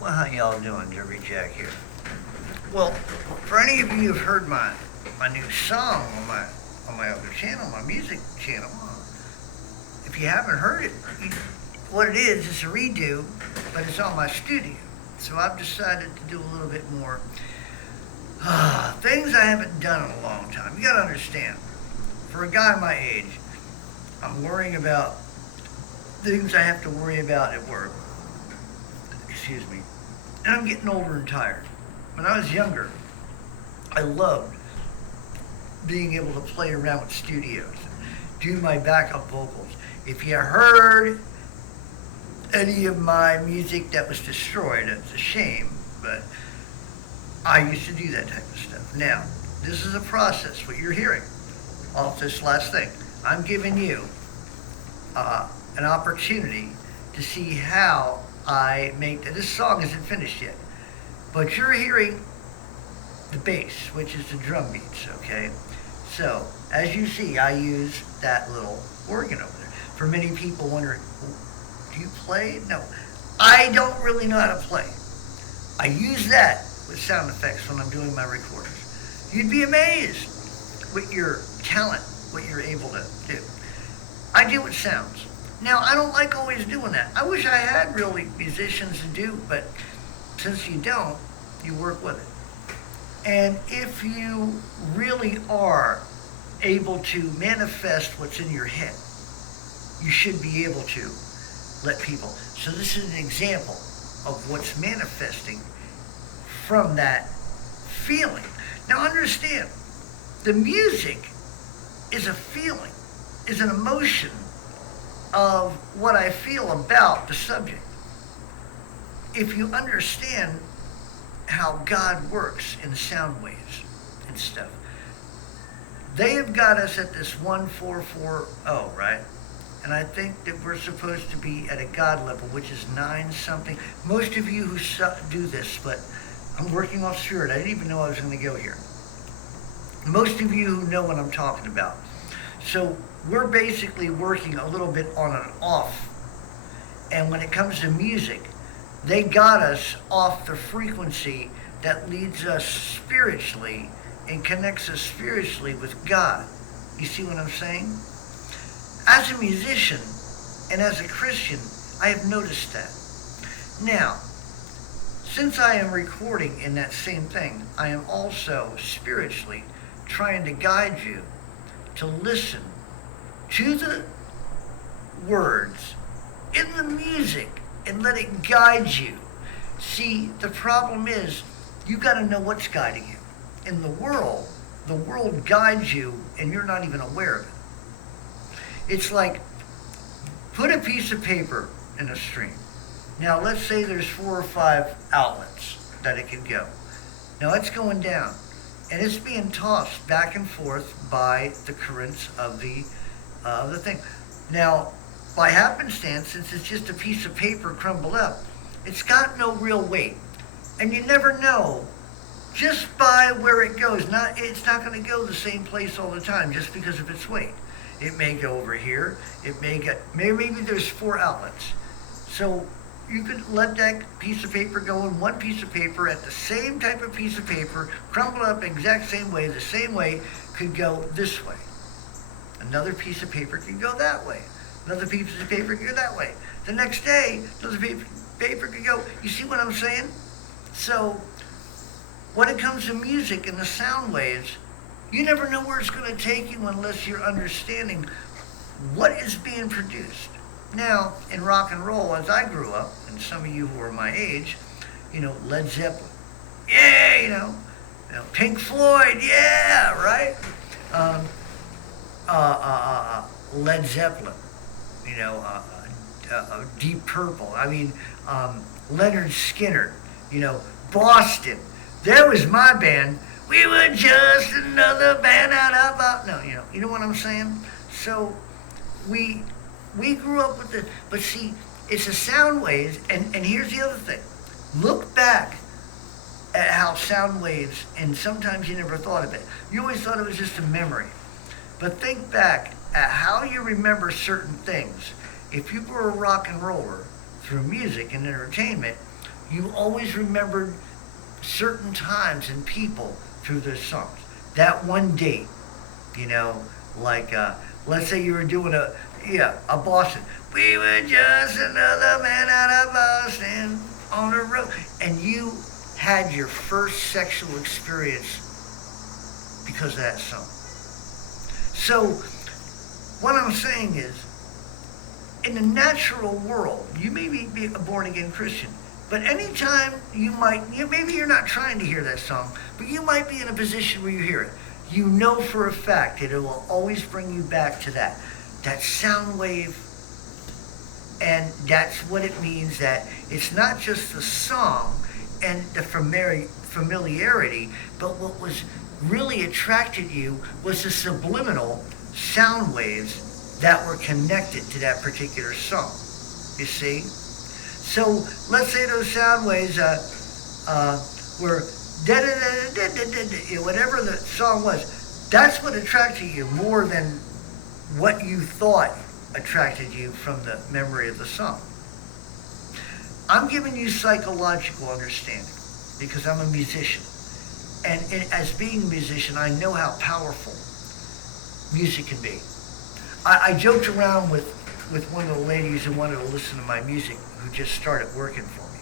Well, how y'all doing? Derby Jack here. Well, for any of you who've heard my new song on my other channel, my music channel, if you haven't heard it, what it is, it's a redo, but it's on my studio. So I've decided to do a little bit more things I haven't done in a long time. You gotta understand, for a guy my age, I'm worrying about things I have to worry about at work. Excuse me. And I'm getting older and tired. When I was younger, I loved being able to play around with studios, do my backup vocals. If you heard any of my music that was destroyed, it's a shame, but I used to do that type of stuff. Now, this is a process, what you're hearing off this last thing. I'm giving you an opportunity to see how I make this song isn't finished yet, but you're hearing the bass, which is the drum beats, okay? So, as you see, I use that little organ over there. For many people wondering, do you play? No, I don't really know how to play. I use that with sound effects when I'm doing my recordings. You'd be amazed with your talent, what you're able to do. I do with sounds. Now, I don't like always doing that. I wish I had really musicians to do, but since you don't, you work with it. And if you really are able to manifest what's in your head, you should be able to let people. So this is an example of what's manifesting from that feeling. Now understand, the music is a feeling, is an emotion of what I feel about the subject. If you understand how God works in sound waves and stuff, they have got us at this 1440, right? And I think that we're supposed to be at a God level, which is 9 something. Most of you who do this, but I'm working off spirit. I didn't even know I was going to go here. Most of you who know what I'm talking about. So we're basically working a little bit on and off. And when it comes to music, they got us off the frequency that leads us spiritually and connects us spiritually with God. You see what I'm saying? As a musician and as a Christian, I have noticed that. Now, since I am recording in that same thing, I am also spiritually trying to guide you to listen to the words in the music and let it guide you. See, the problem is you got to know what's guiding you. In the world guides you and you're not even aware of it. It's like, put a piece of paper in a stream. Now let's say there's 4 or 5 outlets that it can go. Now it's going down and it's being tossed back and forth by the currents of the thing. Now, by happenstance, since it's just a piece of paper crumbled up, it's got no real weight. And you never know, just by where it goes, it's not going to go the same place all the time just because of its weight. It may go over here, it may get, maybe there's 4 outlets. So you could let that piece of paper go in one piece of paper at the same type of piece of paper, crumpled up exact same way, the same way, could go this way. Another piece of paper can go that way. Another piece of paper can go that way. The next day, another paper can go, you see what I'm saying? So, when it comes to music and the sound waves, you never know where it's going to take you unless you're understanding what is being produced. Now, in rock and roll, as I grew up, and some of you who are my age, Led Zeppelin. Yeah, Pink Floyd, yeah, right? Led Zeppelin, Deep Purple. Leonard Skinner, Boston. There was my band. We were just another band out of, no, you know what I'm saying? So we grew up with it, but see, it's a sound waves, and here's the other thing. Look back at how sound waves, and sometimes you never thought of it. You always thought it was just a memory. But think back at how you remember certain things. If you were a rock and roller through music and entertainment, You always remembered certain times and people through those songs. That one date, you know, like let's say you were doing a Boston. We were just another man out of Boston on a road, and you had your first sexual experience because of that song. So what I'm saying is, in the natural world, you may be a born again Christian, but anytime maybe you're not trying to hear that song, but you might be in a position where you hear it. You know for a fact that it will always bring you back to that sound wave, and that's what it means, that it's not just the song and the familiarity, but what was really attracted you was the subliminal sound waves that were connected to that particular song. You see? So let's say those sound waves were da da da da da da da, whatever the song was. That's what attracted you more than what you thought attracted you from the memory of the song. I'm giving you psychological understanding because I'm a musician. And as being a musician, I know how powerful music can be. I joked around with one of the ladies who wanted to listen to my music, who just started working for me.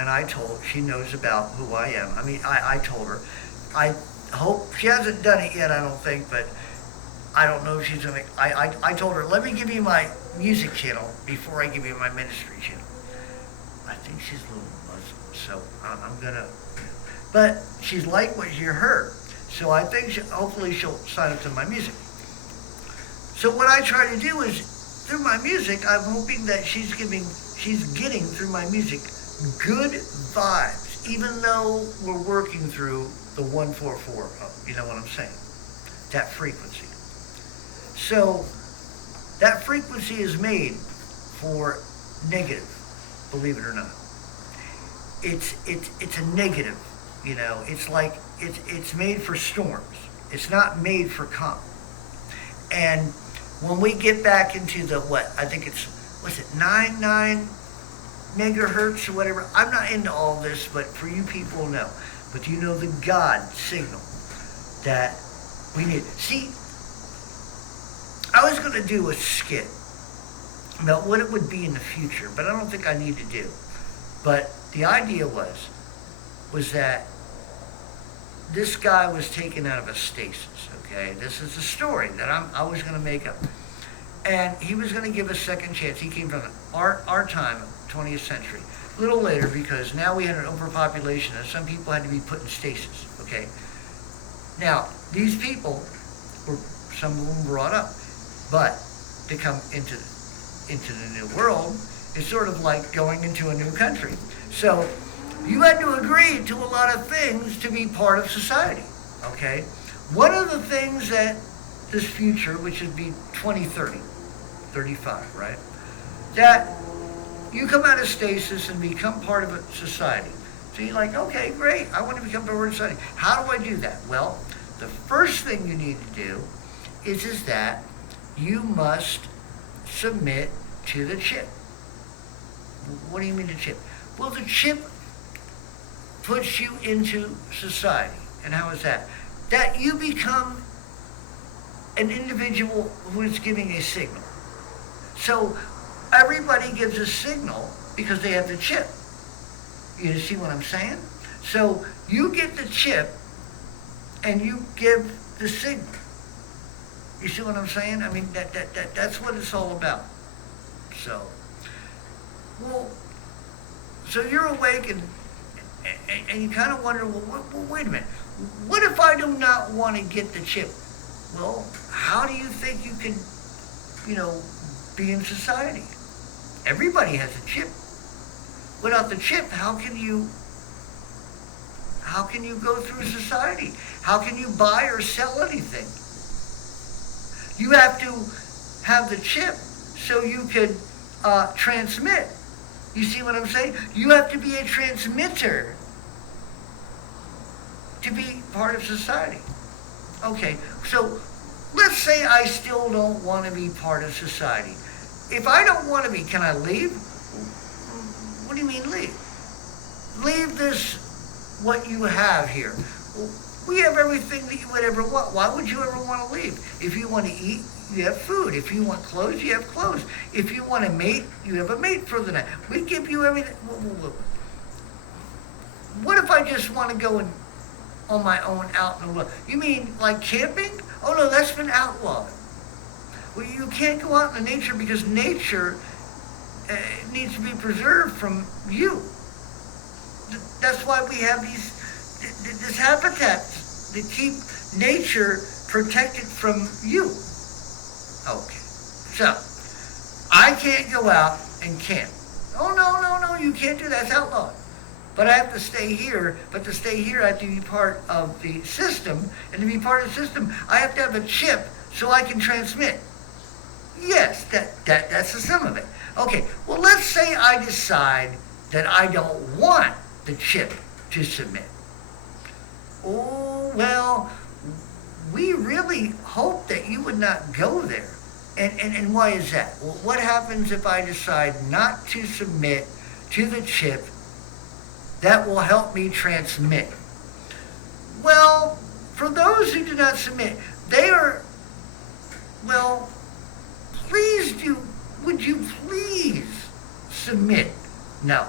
And I told, she knows about who I am. I mean, I told her, I hope, she hasn't done it yet, I don't think, but I don't know if she's gonna, I told her, let me give you my music channel before I give you my ministry channel. I think she's a little Muslim, so I'm gonna, but she's like what you heard. So I think hopefully she'll sign up to my music. So what I try to do is, through my music, I'm hoping that she's getting through my music good vibes, even though we're working through the 144, you know what I'm saying? That frequency. So that frequency is made for negative, believe it or not. It's a negative, you know. It's like it's made for storms. It's not made for calm. And when we get back into the I think it's 99 megahertz or whatever. I'm not into all this, but for you people know. But you know the God signal that we need. See, I was going to do a skit about what it would be in the future, but I don't think I need to do. But the idea was that this guy was taken out of a stasis, okay? This is a story that I was going to make up. And he was going to give a second chance. He came from our time, 20th century. A little later, because now we had an overpopulation and some people had to be put in stasis, okay? Now, these people were, some of them brought up, but to come into the new world, it's sort of like going into a new country. So you had to agree to a lot of things to be part of society, okay? One of the things that this future, which would be 2030, 35, right? That you come out of stasis and become part of a society. So you're like, okay, great, I want to become part of society. How do I do that? Well, the first thing you need to do is that you must submit to the chip. What do you mean the chip? Well, the chip puts you into society. And how is that? That you become an individual who is giving a signal. So everybody gives a signal because they have the chip. You see what I'm saying? So you get the chip and you give the signal. You see what I'm saying? I mean, that's what it's all about. So, well, so you're awake and you kind of wonder, well, wait a minute. What if I do not want to get the chip? Well, how do you think you can, be in society? Everybody has a chip. Without the chip, how can you go through society? How can you buy or sell anything? You have to have the chip so you can transmit. You see what I'm saying? You have to be a transmitter to be part of society. Okay, so let's say I still don't want to be part of society. If I don't want to be, can I leave? What do you mean leave? leave this, what you have here. We have everything that you would ever want. Why would you ever want to leave? If you want to eat, you have food. If you want clothes, you have clothes. If you want a mate, you have a mate for the night. We give you everything. What if I just want to go on my own out in the world? You mean like camping? Oh no, that's been outlawed. Well, you can't go out in the nature because nature needs to be preserved from you. That's why we have this habitat to keep nature protected from you. Okay, so I can't go out and camp. Oh no, you can't do that. That's outlawed. But I have to stay here. But to stay here, I have to be part of the system. And to be part of the system, I have to have a chip so I can transmit. Yes, that's the sum of it. Okay, well, let's say I decide that I don't want the chip to submit. Oh, well, we really hope that you would not go there. And why is that? Well, what happens if I decide not to submit to the chip that will help me transmit? Well, for those who do not submit, they are, well, would you please submit? No.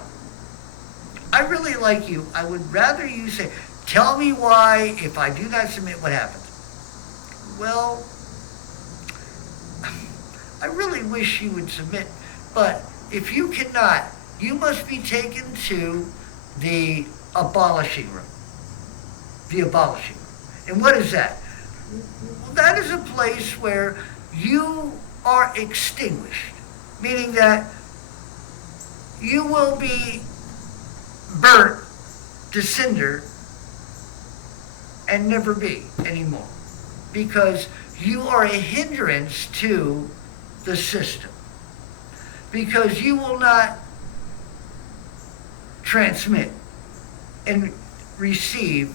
I really like you. I would rather you say, tell me why, if I do not submit, what happens? Well, I really wish you would submit, but if you cannot, you must be taken to the abolishing room. The abolishing room. And what is that? That is a place where you are extinguished, meaning that you will be burnt to cinder and never be anymore, because you are a hindrance to the system, because you will not transmit and receive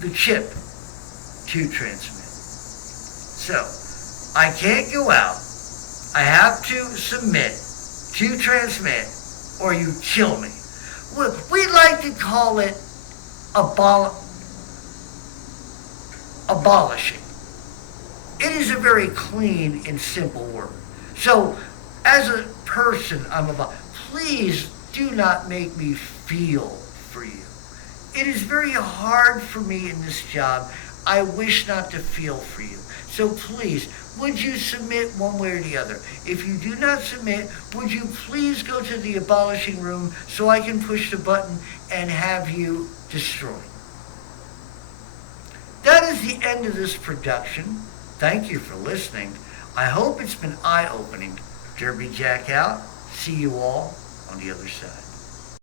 the chip to transmit. So I can't go out. I have to submit to transmit, or you kill me. We like to call it abolishing. It is a very clean and simple word. So, as a person, please do not make me feel for you. It is very hard for me in this job. I wish not to feel for you. So please, would you submit one way or the other? If you do not submit, would you please go to the abolishing room so I can push the button and have you destroyed? That is the end of this production. Thank you for listening. I hope it's been eye-opening. Derby Jack out. See you all on the other side.